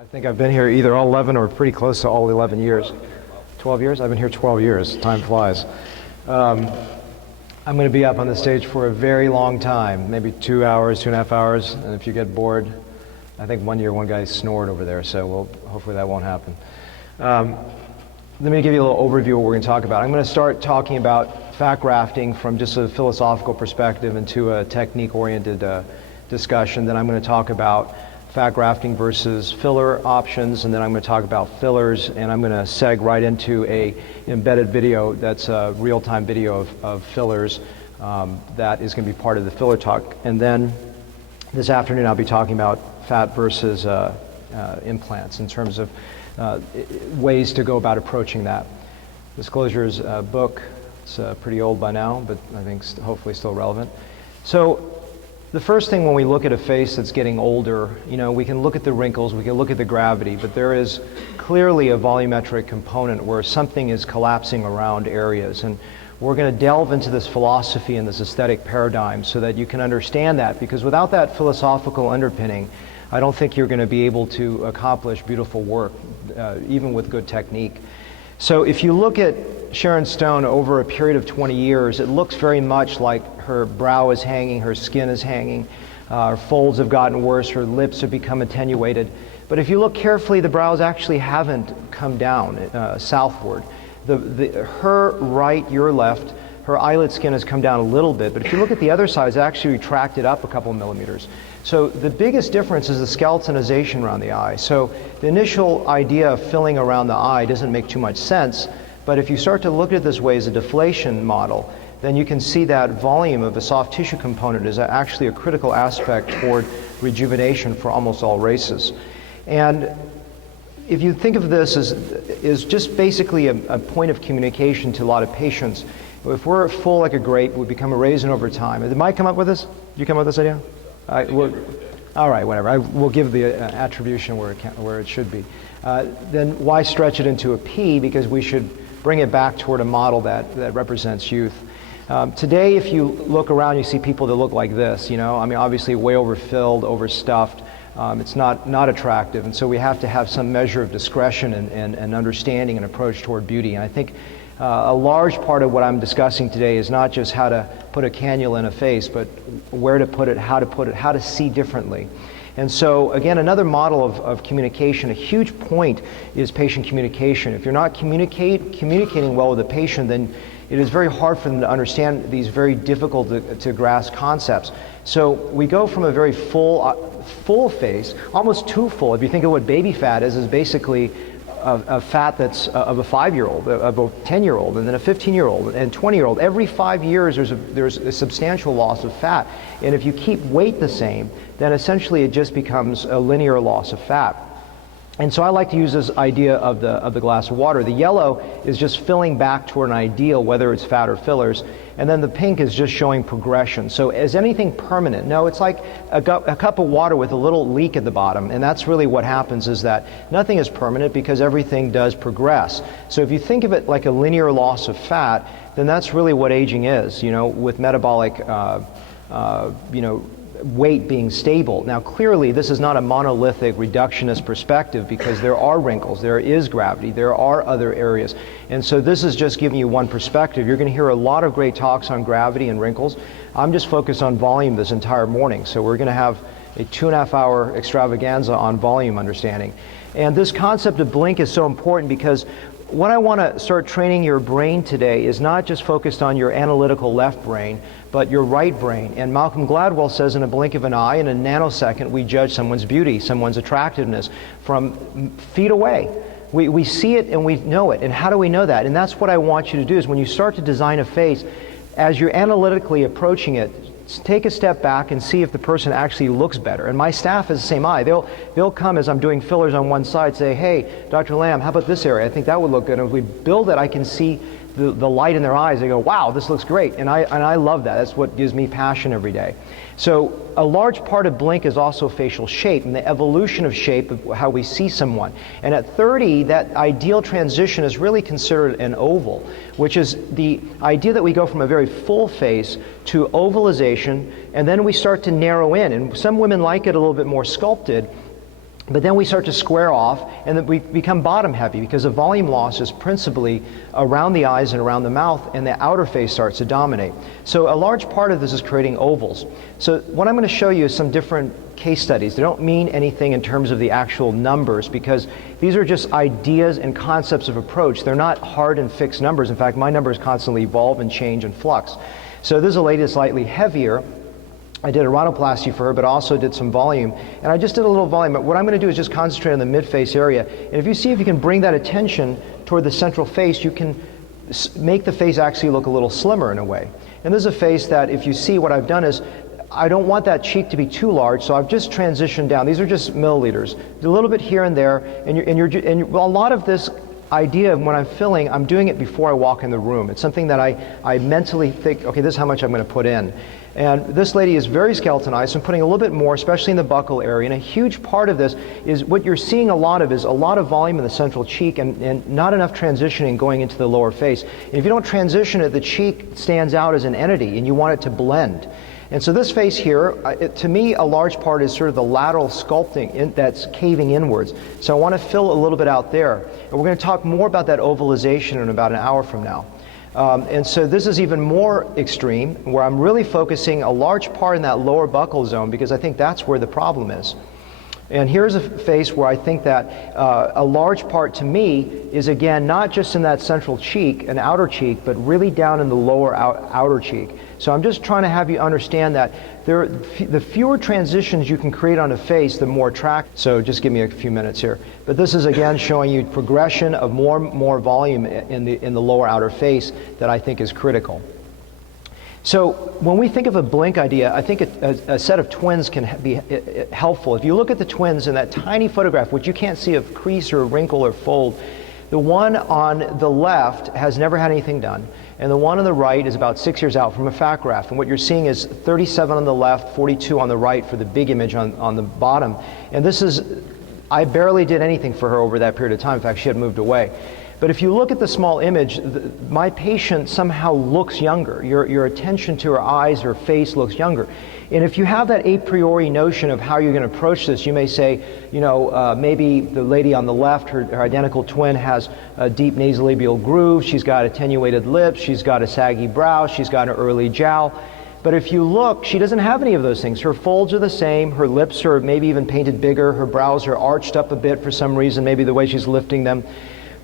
I think I've been here either all 11 or pretty close to all 11 years. 12 years? I've been here 12 years. Time flies. I'm going to be up on the stage for a very long time, maybe 2 hours, 2.5 hours, and if you get bored, I think one year one guy snored over there, so hopefully that won't happen. Let me give you a little overview of what we're going to talk about. I'm going to start talking about fat grafting from just a philosophical perspective into a technique-oriented discussion. Then I'm going to talk about fat grafting versus filler options, and then I'm going to talk about fillers, and I'm going to seg right into a embedded video that's a real-time video of fillers that is going to be part of the filler talk. And then this afternoon I'll be talking about fat versus implants in terms of ways to go about approaching that. Disclosure's book, it's pretty old by now, but I think hopefully still relevant. So the first thing when we look at a face that's getting older, you know, we can look at the wrinkles, we can look at the gravity, but there is clearly a volumetric component where something is collapsing around areas. And we're going to delve into this philosophy and this aesthetic paradigm so that you can understand that, because without that philosophical underpinning, I don't think you're going to be able to accomplish beautiful work, even with good technique. So if you look at Sharon Stone over a period of 20 years, it looks very much like her brow is hanging, her skin is hanging, her folds have gotten worse, her lips have become attenuated. But if you look carefully, the brows actually haven't come down southward. Her right, your left, her eyelid skin has come down a little bit, but if you look at the other side, it's actually retracted up a couple millimeters. So the biggest difference is the skeletonization around the eye. So the initial idea of filling around the eye doesn't make too much sense, but if you start to look at it this way as a deflation model, then you can see that volume of a soft tissue component is actually a critical aspect toward rejuvenation for almost all races. And if you think of this as just basically a point of communication to a lot of patients, if we're full like a grape, we become a raisin over time. Did Mike come up with this? Did you come up with this idea? All right, whatever. We'll give the attribution where it should be. Then why stretch it into a P? Because we should bring it back toward a model that represents youth. Today, if you look around, you see people that look like this. You know, I mean, obviously way overfilled, overstuffed. It's not attractive, and so we have to have some measure of discretion and understanding and approach toward beauty. And I think a large part of what I'm discussing today is not just how to put a cannula in a face, but where to put it, how to see differently. And so, again, another model of communication, a huge point is patient communication. If you're not communicating well with the patient, then it is very hard for them to understand these very difficult to grasp concepts. So we go from a very full face, almost too full. If you think of what baby fat is basically a fat that's of a 5-year-old, of a 10-year-old, and then a 15-year-old, and 20-year-old. Every 5 years there's a substantial loss of fat. And if you keep weight the same, then essentially it just becomes a linear loss of fat. And so I like to use this idea of the glass of water. The yellow is just filling back toward an ideal, whether it's fat or fillers, and then the pink is just showing progression. So is anything permanent? No, it's like a cup of water with a little leak at the bottom, and that's really what happens, is that nothing is permanent because everything does progress. So if you think of it like a linear loss of fat, then that's really what aging is, you know, with metabolic weight being stable. Now clearly this is not a monolithic reductionist perspective, because there are wrinkles, there is gravity, there are other areas, and so this is just giving you one perspective. You're going to hear a lot of great talks on gravity and wrinkles. I'm just focused on volume this entire morning, so we're going to have a 2.5 hour extravaganza on volume understanding. And this concept of blink is so important, because what I want to start training your brain today is not just focused on your analytical left brain, but your right brain. And Malcolm Gladwell says in a blink of an eye, in a nanosecond, we judge someone's beauty, someone's attractiveness from feet away. We see it and we know it. And how do we know that? And that's what I want you to do, is when you start to design a face, as you're analytically approaching it, take a step back and see if the person actually looks better. And my staff has the same eye. They'll come as I'm doing fillers on one side, say, hey, Dr. Lamb, how about this area? I think that would look good. And if we build it, I can see the light in their eyes. They go, wow, this looks great. And I love that. That's what gives me passion every day. So a large part of blink is also facial shape and the evolution of shape of how we see someone. And at 30, that ideal transition is really considered an oval, which is the idea that we go from a very full face to ovalization, and then we start to narrow in. And some women like it a little bit more sculpted. But then we start to square off, and then we become bottom heavy because the volume loss is principally around the eyes and around the mouth, and the outer face starts to dominate. So a large part of this is creating ovals. So what I'm going to show you is some different case studies. They don't mean anything in terms of the actual numbers, because these are just ideas and concepts of approach. They're not hard and fixed numbers. In fact, my numbers constantly evolve and change and flux. So this is a lady that's slightly heavier. I did a rhinoplasty for her, but also did some volume. And I just did a little volume. But what I'm going to do is just concentrate on the mid-face area. And if you see if you can bring that attention toward the central face, you can make the face actually look a little slimmer in a way. And this is a face that, if you see, what I've done is, I don't want that cheek to be too large, so I've just transitioned down. These are just milliliters. A little bit here and there, and a lot of this idea of when I'm filling, I'm doing it before I walk in the room. It's something that I mentally think, okay, this is how much I'm going to put in. And this lady is very skeletonized, so I'm putting a little bit more, especially in the buccal area. And a huge part of this is what you're seeing a lot of is a lot of volume in the central cheek and not enough transitioning going into the lower face. And if you don't transition it, the cheek stands out as an entity, and you want it to blend. And so this face here, to me, a large part is sort of the lateral sculpting that's caving inwards. So I want to fill a little bit out there. And we're going to talk more about that ovalization in about an hour from now. And so this is even more extreme, where I'm really focusing a large part in that lower buccal zone, because I think that's where the problem is. And here's a face where I think that a large part to me is, again, not just in that central cheek, an outer cheek, but really down in the lower outer cheek. So I'm just trying to have you understand that the fewer transitions you can create on a face, the more attractive. So just give me a few minutes here. But this is, again, showing you progression of more volume in the lower outer face that I think is critical. So when we think of a blink idea, I think a set of twins can be helpful. If you look at the twins in that tiny photograph, which you can't see a crease or a wrinkle or fold, the one on the left has never had anything done, and the one on the right is about 6 years out from a fat graft. And what you're seeing is 37 on the left, 42 on the right for the big image on the bottom. And this is, I barely did anything for her over that period of time. In fact, she had moved away. But if you look at the small image, my patient somehow looks younger. Your attention to her eyes, her face looks younger. And if you have that a priori notion of how you're going to approach this, you may say, you know, maybe the lady on the left, her identical twin, has a deep nasolabial groove, she's got attenuated lips, she's got a saggy brow, she's got an early jowl. But if you look, she doesn't have any of those things. Her folds are the same, her lips are maybe even painted bigger, her brows are arched up a bit for some reason, maybe the way she's lifting them.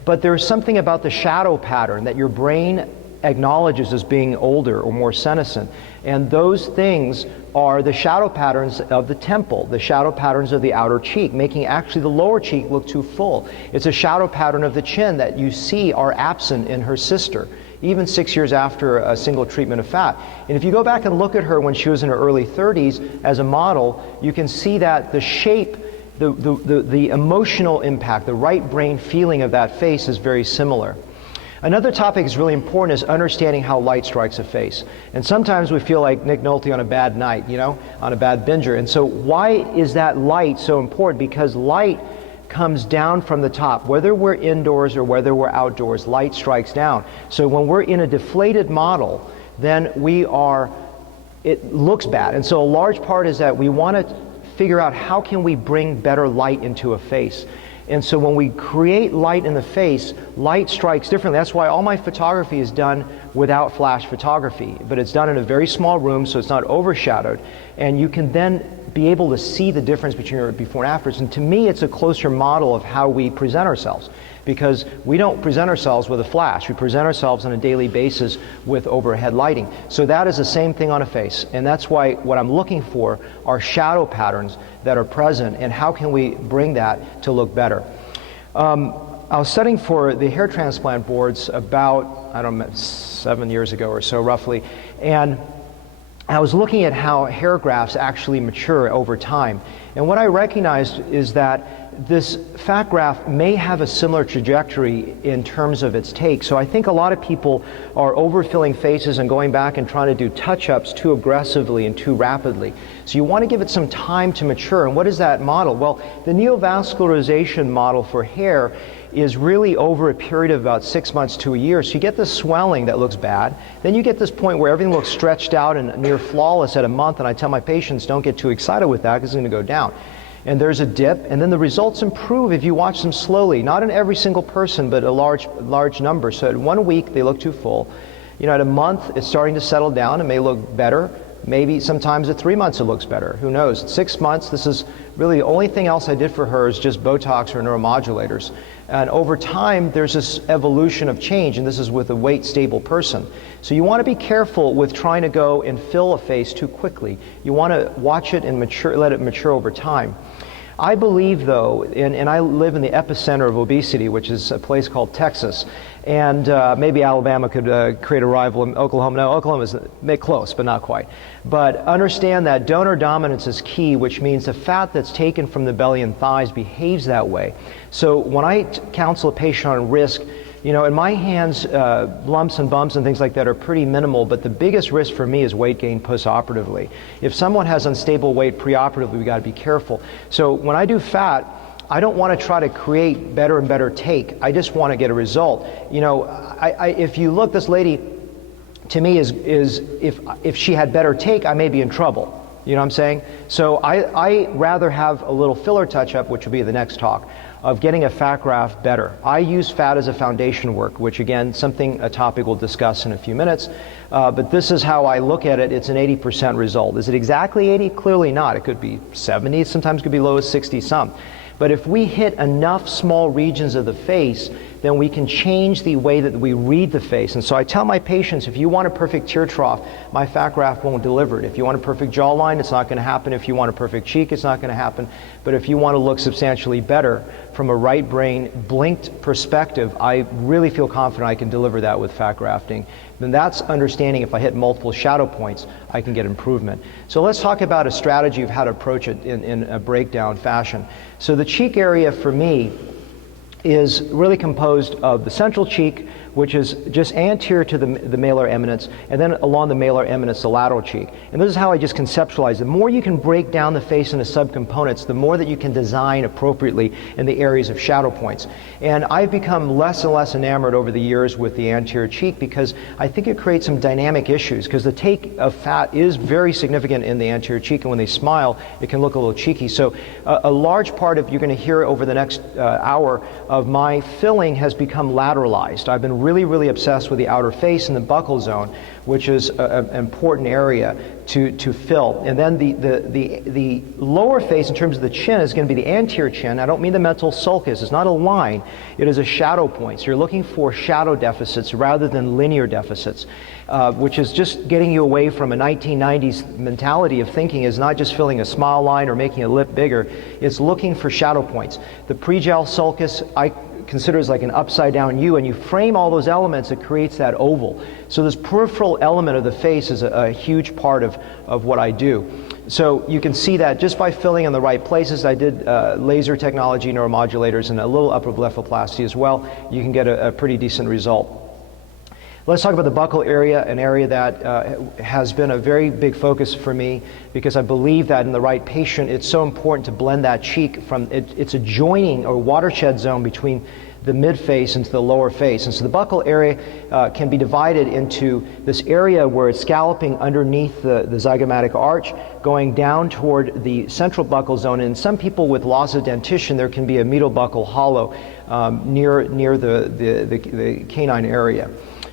But there's something about the shadow pattern that your brain acknowledges as being older or more senescent. And those things are the shadow patterns of the temple, the shadow patterns of the outer cheek, making actually the lower cheek look too full. It's a shadow pattern of the chin that you see are absent in her sister, even 6 years after a single treatment of fat. And if you go back and look at her when she was in her early 30s as a model, you can see that the shape, the emotional impact, the right brain feeling of that face is very similar. Another topic that's really important is understanding how light strikes a face. And sometimes we feel like Nick Nolte on a bad night, you know, on a bad binger. And so why is that light so important? Because light comes down from the top. Whether we're indoors or whether we're outdoors, light strikes down. So when we're in a deflated model, then it looks bad. And so a large part is that we want to figure out how can we bring better light into a face. And so when we create light in the face, light strikes differently. That's why all my photography is done without flash photography, but it's done in a very small room so it's not overshadowed. And you can then be able to see the difference between your before and afters. And to me, it's a closer model of how we present ourselves, because we don't present ourselves with a flash. We present ourselves on a daily basis with overhead lighting. So that is the same thing on a face. And that's why what I'm looking for are shadow patterns that are present, and how can we bring that to look better. I was studying for the hair transplant boards about, I don't know, 7 years ago or so roughly, and I was looking at how hair grafts actually mature over time. And what I recognized is that this fat graft may have a similar trajectory in terms of its take. So I think a lot of people are overfilling faces and going back and trying to do touch-ups too aggressively and too rapidly. So you want to give it some time to mature. And what is that model? Well, the neovascularization model for hair is really over a period of about 6 months to a year. So you get this swelling that looks bad. Then you get this point where everything looks stretched out and near flawless at a month. And I tell my patients, don't get too excited with that because it's going to go down. and there's a dip, and then the results improve if you watch them slowly, not in every single person, but a large number. So at 1 week, they look too full. You know, at a month, it's starting to settle down and may look better. Maybe sometimes at 3 months it looks better. Who knows? At 6 months, this is really the only thing else I did for her is just Botox or neuromodulators. And over time, there's this evolution of change, and this is with a weight-stable person. So you want to be careful with trying to go and fill a face too quickly. You want to watch it and let it mature over time. I believe, though, and I live in the epicenter of obesity, which is a place called Texas, and maybe Alabama could create a rival in Oklahoma. No, Oklahoma's close, but not quite. But understand that donor dominance is key, which means the fat that's taken from the belly and thighs behaves that way. So when I counsel a patient on risk, you know, in my hands, lumps and bumps and things like that are pretty minimal, but the biggest risk for me is weight gain postoperatively. If someone has unstable weight preoperatively, we got to be careful. So when I do fat, I don't want to try to create better and better take. I just want to get a result. You know, if you look, this lady, to me, is if she had better take, I may be in trouble. You know what I'm saying? So I rather have a little filler touch-up, which will be the next talk, of getting a fat graft better. I use fat as a foundation work, which again, a topic we'll discuss in a few minutes. But this is how I look at it. It's an 80% result. Is it exactly 80? Clearly not. It could be 70, sometimes it could be low as 60 some. But if we hit enough small regions of the face, then we can change the way that we read the face. And so I tell my patients, if you want a perfect tear trough, my fat graft won't deliver it. If you want a perfect jawline, it's not going to happen. If you want a perfect cheek, it's not going to happen. But if you want to look substantially better from a right brain blinked perspective, I really feel confident I can deliver that with fat grafting. Then that's understanding if I hit multiple shadow points, I can get improvement. So let's talk about a strategy of how to approach it in a breakdown fashion. So the cheek area for me is really composed of the central cheek, which is just anterior to the malar eminence, and then along the malar eminence, the lateral cheek. And this is how I just conceptualize. The more you can break down the face into subcomponents, the more that you can design appropriately in the areas of shadow points. And I've become less and less enamored over the years with the anterior cheek because I think it creates some dynamic issues, because the take of fat is very significant in the anterior cheek, and when they smile, it can look a little cheeky. So a large part of, you're going to hear over the next hour, of my filling has become lateralized. I've been really obsessed with the outer face and the buccal zone, which is an important area to fill. And then the lower face in terms of the chin is going to be the anterior chin. I don't mean the mental sulcus. It's not a line. It is a shadow point. So you're looking for shadow deficits rather than linear deficits, which is just getting you away from a 1990s mentality of thinking is not just filling a smile line or making a lip bigger. It's looking for shadow points. The pre-gel sulcus, I consider as like an upside down U, and you frame all those elements, it creates that oval. So this peripheral element of the face is a huge part of what I do. So you can see that just by filling in the right places. I did laser technology, neuromodulators, and a little upper blepharoplasty as well. You can get a pretty decent result. Let's talk about the buccal area, an area that has been a very big focus for me, because I believe that in the right patient, it's so important to blend that cheek from, it's a joining or watershed zone between the mid-face into the lower face. And so the buccal area can be divided into this area where it's scalloping underneath the zygomatic arch, going down toward the central buccal zone. And in some people with loss of dentition, there can be a medial buccal hollow near the canine area.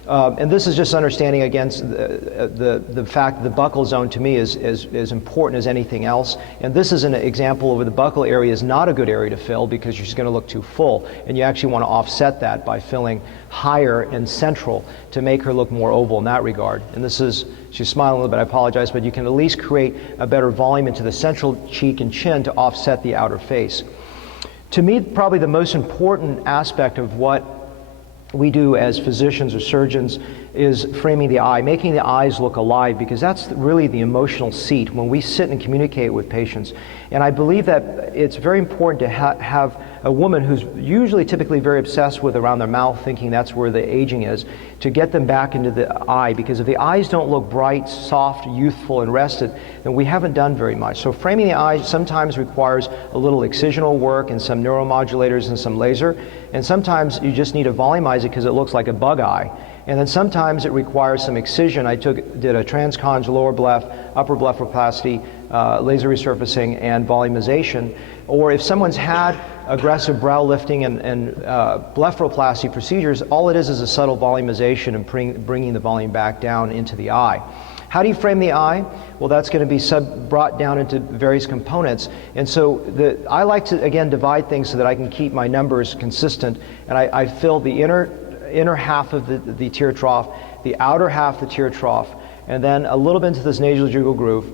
And this is just understanding against the fact that the buccal zone to me is important as anything else. And this is an example where the buccal area is not a good area to fill because you're just going to look too full. And you actually want to offset that by filling higher and central to make her look more oval in that regard. And this is, she's smiling a little bit, I apologize, but you can at least create a better volume into the central cheek and chin to offset the outer face. To me, probably the most important aspect of what we do as physicians or surgeons is framing the eye, making the eyes look alive, because that's really the emotional seat when we sit and communicate with patients. And I believe that it's very important to have a woman who's usually typically very obsessed with around their mouth, thinking that's where the aging is, to get them back into the eye, because if the eyes don't look bright, soft, youthful, and rested, then we haven't done very much. So framing the eye sometimes requires a little excisional work and some neuromodulators and some laser, and sometimes you just need to volumize it because it looks like a bug eye. And then sometimes it requires some excision. I did a transcondylar lower bleph, upper blepharoplasty, laser resurfacing, and volumization. Or if someone's had aggressive brow lifting and blepharoplasty procedures, all it is a subtle volumization and bringing the volume back down into the eye. How do you frame the eye? Well, that's going to be brought down into various components. And so I like to, again, divide things so that I can keep my numbers consistent. And I fill the inner half of the tear trough, the outer half of the tear trough, and then a little bit into this nasolaryngral groove.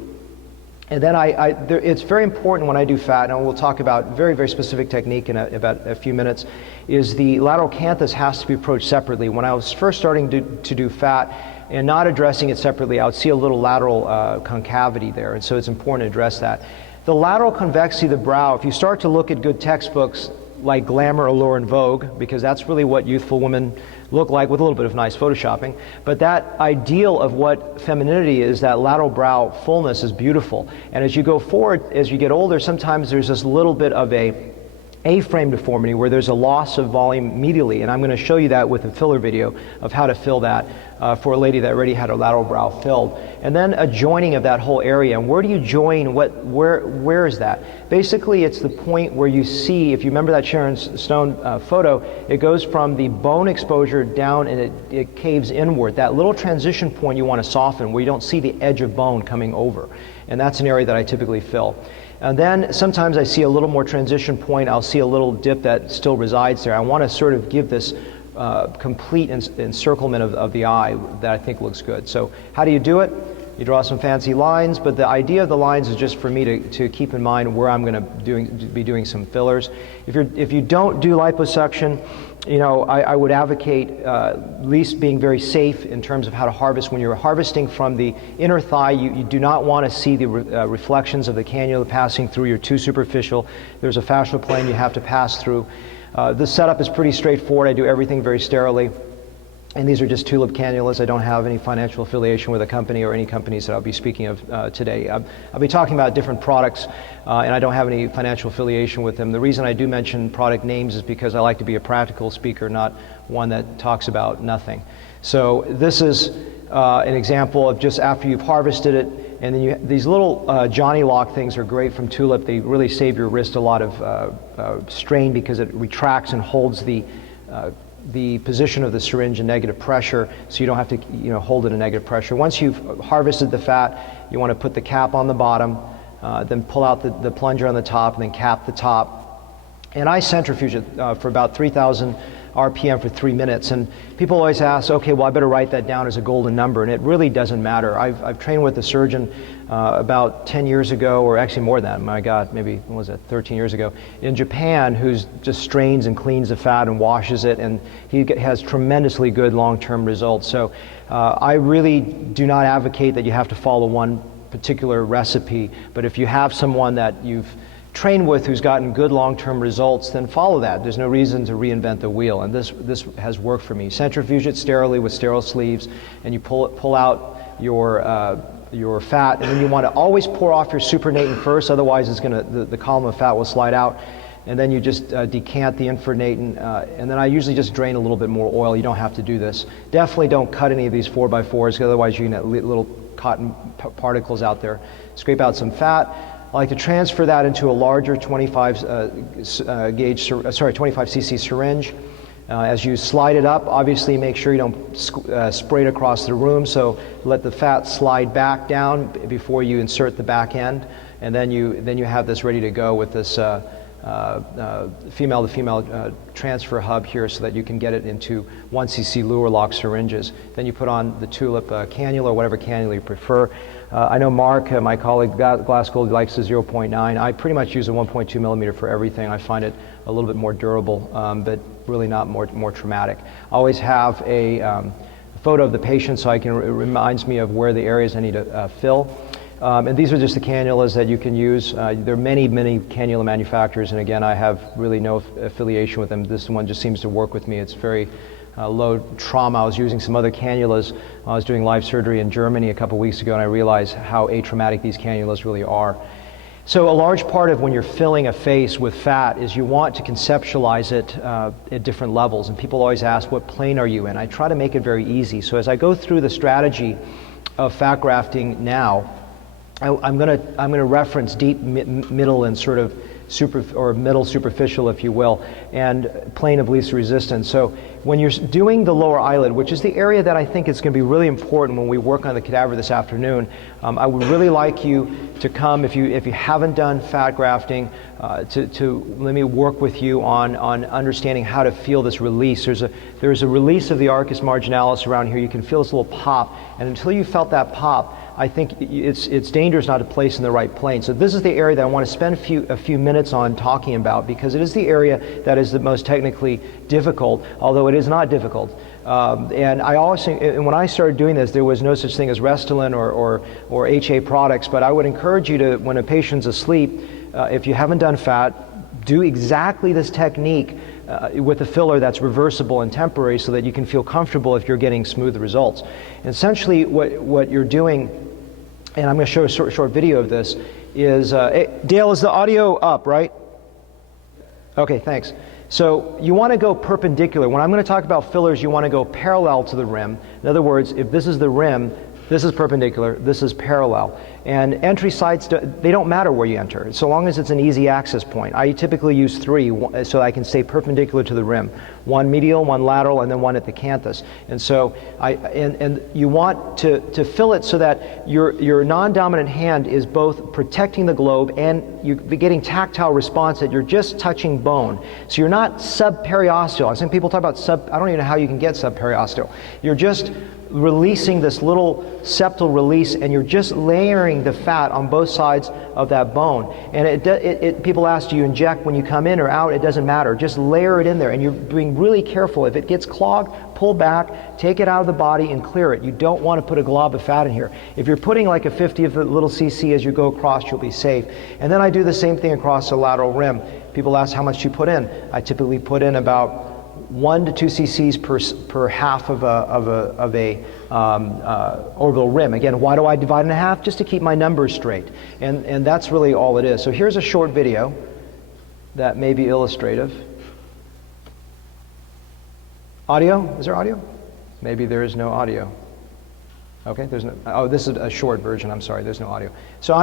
And then it's very important when I do fat, and we'll talk about very, very specific technique in about a few minutes, is the lateral canthus has to be approached separately. When I was first starting to do fat and not addressing it separately, I would see a little lateral concavity there, and so it's important to address that. The lateral convexity of the brow, if you start to look at good textbooks like Glamour, Allure, and Vogue, because that's really what youthful women look like with a little bit of nice photoshopping, but that ideal of what femininity is, that lateral brow fullness, is beautiful. And as you go forward, as you get older, sometimes there's this little bit of A-frame deformity where there's a loss of volume immediately, and I'm going to show you that with a filler video of how to fill that for a lady that already had her lateral brow filled. And then a joining of that whole area. And where do you join? Where is that? Basically, it's the point where you see, if you remember that Sharon Stone photo, it goes from the bone exposure down and it caves inward. That little transition point you want to soften where you don't see the edge of bone coming over. And that's an area that I typically fill. And then sometimes I see a little more transition point. I'll see a little dip that still resides there. I want to sort of give this complete encirclement of the eye that I think looks good. So how do you do it? You draw some fancy lines, but the idea of the lines is just for me to keep in mind where I'm going to be doing some fillers. If you don't do liposuction, you know, I would advocate at least being very safe in terms of how to harvest. When you're harvesting from the inner thigh, you do not want to see the reflections of the cannula passing through. You're too superficial. There's a fascial plane you have to pass through. The setup is pretty straightforward. I do everything very sterilely. And these are just tulip cannulas. I don't have any financial affiliation with a company or any companies that I'll be speaking of today. I'll be talking about different products, and I don't have any financial affiliation with them. The reason I do mention product names is because I like to be a practical speaker, not one that talks about nothing. So this is an example of just after you've harvested it, and then these little Johnny Lock things are great from Tulip. They really save your wrist a lot of strain because it retracts and holds the position of the syringe in negative pressure, so you don't have to hold it in negative pressure. Once you've harvested the fat, you want to put the cap on the bottom, then pull out the plunger on the top, and then cap the top. And I centrifuge it for about 3,000 RPM for 3 minutes. And people always ask, okay, well, I better write that down as a golden number, and it really doesn't matter. I've trained with a surgeon about 10 years ago, or actually more than that, my God, maybe, what was it, 13 years ago, in Japan, who's just strains and cleans the fat and washes it, and he has tremendously good long-term results. So I really do not advocate that you have to follow one particular recipe, but if you have someone that you've trained with who's gotten good long-term results, then follow that. There's no reason to reinvent the wheel, and this has worked for me. Centrifuge it sterilely with sterile sleeves, and you pull out your fat, and then you want to always pour off your supernatant first, otherwise it's the column of fat will slide out, and then you just decant the infranatant, and then I usually just drain a little bit more oil. You don't have to do this. Definitely don't cut any of these 4x4s, otherwise you can get little cotton particles out there. Scrape out some fat. I like to transfer that into a larger 25 cc syringe. As you slide it up, obviously make sure you don't spray it across the room, so let the fat slide back down before you insert the back end, and then you have this ready to go with this female-to-female transfer hub here, so that you can get it into 1 cc Luer lock syringes. Then you put on the Tulip cannula, or whatever cannula you prefer. I know Mark, my colleague, Glasgow, likes the 0.9. I pretty much use a 1.2 millimeter for everything. I find it a little bit more durable, but really not more traumatic. I always have a photo of the patient, so it reminds me of where the areas I need to fill. And these are just the cannulas that you can use. There are many cannula manufacturers, and again, I have really no affiliation with them. This one just seems to work with me. It's very low trauma. I was using some other cannulas. I was doing live surgery in Germany a couple weeks ago, and I realized how atraumatic these cannulas really are. So a large part of when you're filling a face with fat is you want to conceptualize it at different levels. And people always ask, what plane are you in? I try to make it very easy. So as I go through the strategy of fat grafting now, I'm gonna reference deep, middle, and sort of middle superficial, if you will, and plane of least resistance. So when you're doing the lower eyelid, which is the area that I think is going to be really important when we work on the cadaver this afternoon, I would really like you to come, if you haven't done fat grafting, to let me work with you on understanding how to feel this release. There's a release of the arcus marginalis around here. You can feel this little pop, and until you felt that pop, I think it's dangerous not to place in the right plane. So this is the area that I want to spend a few minutes on talking about, because it is the area that is the most technically difficult, although it is not difficult. And I always think, and when I started doing this, there was no such thing as Restylane or HA products, but I would encourage you to, when a patient's asleep, if you haven't done fat, do exactly this technique with a filler that's reversible and temporary, so that you can feel comfortable if you're getting smooth results. And essentially what you're doing, and I'm going to show a short video of this, is, Dale, is the audio up, right? Okay, thanks. So you want to go perpendicular. When I'm going to talk about fillers, you want to go parallel to the rim. In other words, if this is the rim, this is perpendicular, this is parallel. And entry sites, they don't matter where you enter, so long as it's an easy access point. I typically use 3 so I can stay perpendicular to the rim. 1 medial, 1 lateral, and then 1 at the canthus. And so and you want to fill it so that your non-dominant hand is both protecting the globe and you're getting tactile response, that you're just touching bone. So you're not subperiosteal. I've seen people talk about I don't even know how you can get subperiosteal. You're just releasing this little septal release, and you're just layering the fat on both sides of that bone. And people ask, do you inject when you come in or out? It doesn't matter. Just layer it in there, and you're being really careful. If it gets clogged, pull back, take it out of the body, and clear it. You don't want to put a glob of fat in here. If you're putting like a 50 of the little cc as you go across, you'll be safe. And then I do the same thing across the lateral rim. People ask how much you put in. I typically put in about 1 to 2 cc's per half of a orbital rim. Again, why do I divide in half? Just to keep my numbers straight. And that's really all it is. So here's a short video that may be illustrative. Audio? Is there audio? Maybe there is no audio. Okay, there's no, oh, this is a short version, I'm sorry, there's no audio. So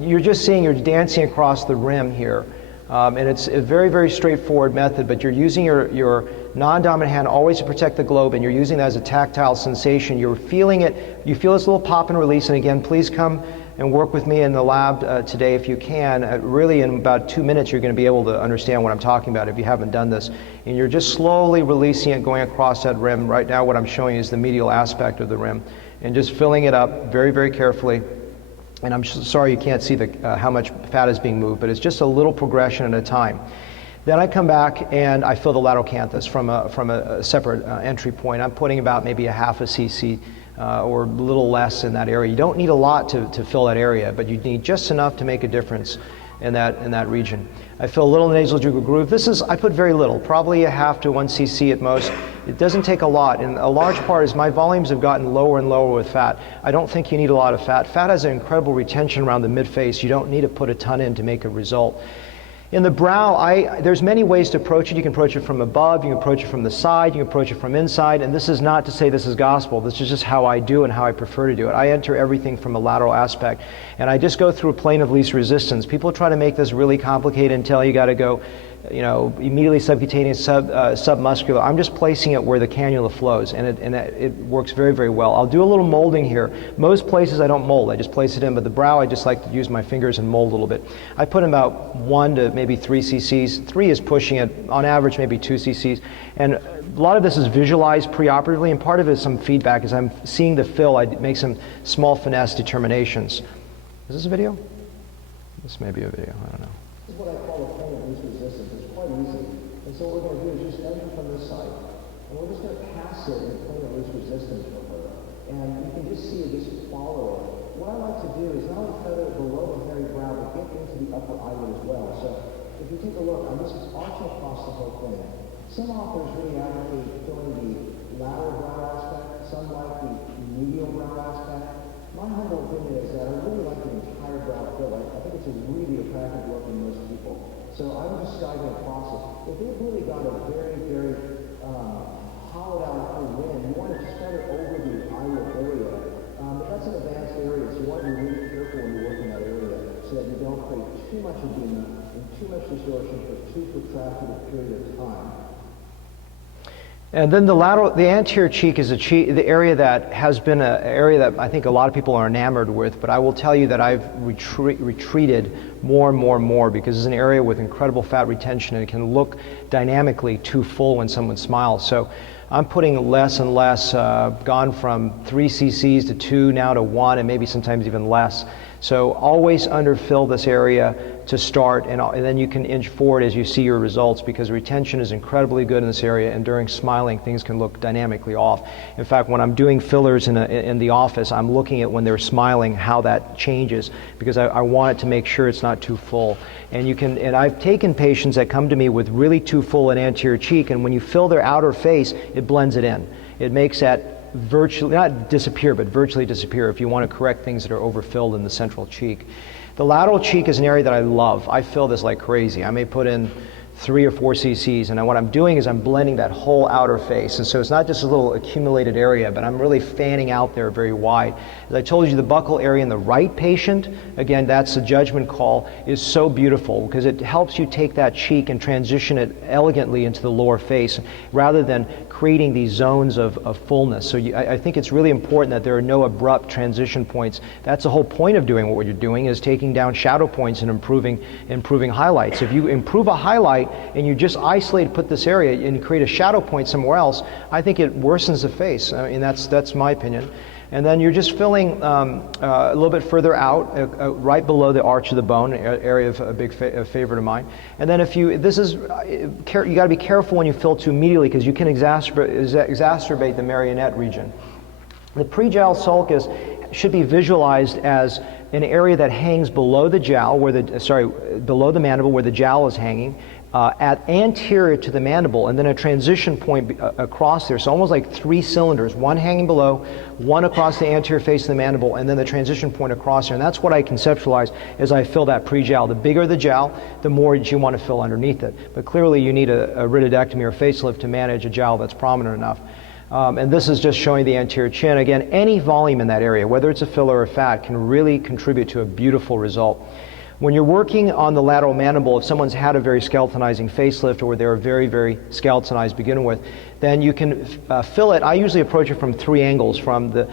you're just seeing, you're dancing across the rim here. And it's a very, very straightforward method, but you're using your non-dominant hand always to protect the globe, and you're using that as a tactile sensation. You're feeling it, you feel this little pop and release, and again, please come and work with me in the lab today if you can. Really, in about 2 minutes, you're going to be able to understand what I'm talking about if you haven't done this. And you're just slowly releasing it, going across that rim. Right now, what I'm showing you is the medial aspect of the rim, and just filling it up very, very carefully. And I'm sorry you can't see how much fat is being moved, but it's just a little progression at a time. Then I come back and I fill the lateral canthus from a separate entry point. I'm putting about maybe a half a cc or a little less in that area. You don't need a lot to fill that area, but you need just enough to make a difference in that region. I fill a little nasojugal groove. I put very little, probably a half to 1 cc at most. It doesn't take a lot, and a large part is my volumes have gotten lower and lower with fat. I don't think you need a lot of fat. Fat has an incredible retention around the mid-face. You don't need to put a ton in to make a result. In the brow, there's many ways to approach it. You can approach it from above, you can approach it from the side, you can approach it from inside, and this is not to say this is gospel. This is just how I do and how I prefer to do it. I enter everything from a lateral aspect, and I just go through a plane of least resistance. People try to make this really complicated until you got to go, immediately subcutaneous, submuscular. I'm just placing it where the cannula flows, and it works very, very well. I'll do a little molding here. Most places I don't mold, I just place it in, but the brow I just like to use my fingers and mold a little bit. I put in about 1 to maybe 3 cc's. 3 is pushing it, on average maybe 2 cc's. And a lot of this is visualized preoperatively, and part of it is some feedback. As I'm seeing the fill, I make some small finesse determinations. Is this a video? This may be a video, I don't know. This is what I call a plane of least resistance. It's quite easy. And so what we're going to do is just enter from this side. And we're just going to pass it in a plane of least resistance for her. And you can just see it, just follow it. What I like to do is not only feather below the hairy brow, but get into the upper eyelid as well. So if you take a look, I'm just arching across the whole thing. Some authors really advocate filling the lateral brow aspect. Some like the medial brow aspect. My humble opinion is that I really like the entire brow fill. I think it's a really attractive look in most people. So I would just guide the process. If they've really got a very, very hollowed out upper rim, you want to just start it over the eyelid area. But that's an advanced area, so you want to be really careful when you work in that area so that you don't create too much edema and too much distortion for too protracted a period of time. And then the anterior cheek is the area that has been an area that I think a lot of people are enamored with, but I will tell you that I've retreated more and more and more because it's an area with incredible fat retention and it can look dynamically too full when someone smiles. So I'm putting less and less, gone from 3 cc's to 2, now to 1, and maybe sometimes even less. So always underfill this area to start, and then you can inch forward as you see your results because retention is incredibly good in this area, and during smiling things can look dynamically off. In fact, when I'm doing fillers in the office, I'm looking at when they're smiling how that changes because I want it to make sure it's not too full. And I've taken patients that come to me with really too full an anterior cheek, and when you fill their outer face, it blends it in. It makes that virtually, not disappear, but virtually disappear if you want to correct things that are overfilled in the central cheek. The lateral cheek is an area that I love. I fill this like crazy. I may put in 3 or 4 cc's, and what I'm doing is I'm blending that whole outer face, and so it's not just a little accumulated area, but I'm really fanning out there very wide. As I told you, the buccal area in the right patient, again, that's a judgment call, is so beautiful because it helps you take that cheek and transition it elegantly into the lower face rather than creating these zones of fullness. So I think it's really important that there are no abrupt transition points. That's the whole point of doing what you're doing, is taking down shadow points and improving highlights. If you improve a highlight and you just put this area and create a shadow point somewhere else, I think it worsens the face. I mean, that's my opinion. And then you're just filling a little bit further out, right below the arch of the bone, area of a big favorite of mine. And then you got to be careful when you fill too immediately because you can exacerbate the marionette region. The prejowl sulcus should be visualized as an area that hangs below the jowl, below the mandible where the jowl is hanging, anterior to the mandible, and then a transition point across there. So almost like 3 cylinders, one hanging below, one across the anterior face of the mandible, and then the transition point across there. And that's what I conceptualize as I fill that pre-jowl. The bigger the jowl, the more you want to fill underneath it. But clearly you need a rhytidectomy or facelift to manage a jowl that's prominent enough. And this is just showing the anterior chin. Again, any volume in that area, whether it's a filler or fat, can really contribute to a beautiful result. When you're working on the lateral mandible, if someone's had a very skeletonizing facelift or they're very, very skeletonized to begin with, then you can fill it. I usually approach it from 3 angles, from the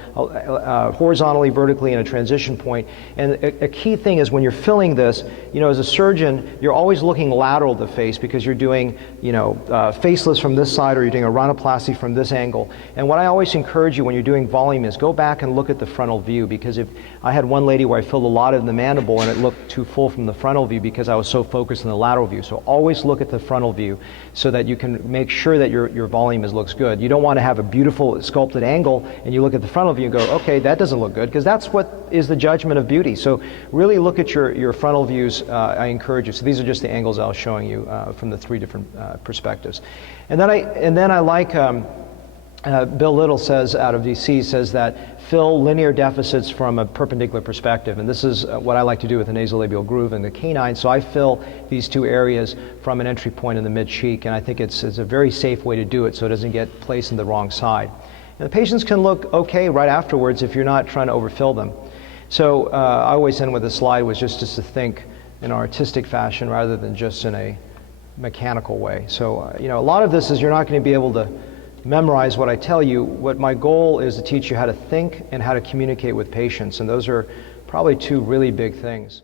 horizontally, vertically, and a transition point. And a key thing is when you're filling this, as a surgeon, you're always looking lateral to the face because you're doing, facelifts from this side or you're doing a rhinoplasty from this angle. And what I always encourage you when you're doing volume is go back and look at the frontal view, because if I had one lady where I filled a lot in the mandible and it looked too full from the frontal view because I was so focused on the lateral view. So always look at the frontal view so that you can make sure that your volume looks good. You don't want to have a beautiful sculpted angle and you look at the frontal view and go, okay, that doesn't look good, because that's what is the judgment of beauty. So really look at your frontal views. I encourage you. So these are just the angles I was showing you from the 3 different perspectives. And then I like Bill Little says out of DC says that fill linear deficits from a perpendicular perspective, and this is what I like to do with the nasolabial groove and the canine. So I fill these 2 areas from an entry point in the mid cheek, and I think it's a very safe way to do it so it doesn't get placed in the wrong side. And the patients can look okay right afterwards if you're not trying to overfill them. So I always end with a slide was just to think in an artistic fashion rather than just in a mechanical way. So a lot of this is you're not going to be able to memorize what I tell you. What my goal is to teach you how to think and how to communicate with patients, and those are probably 2 really big things.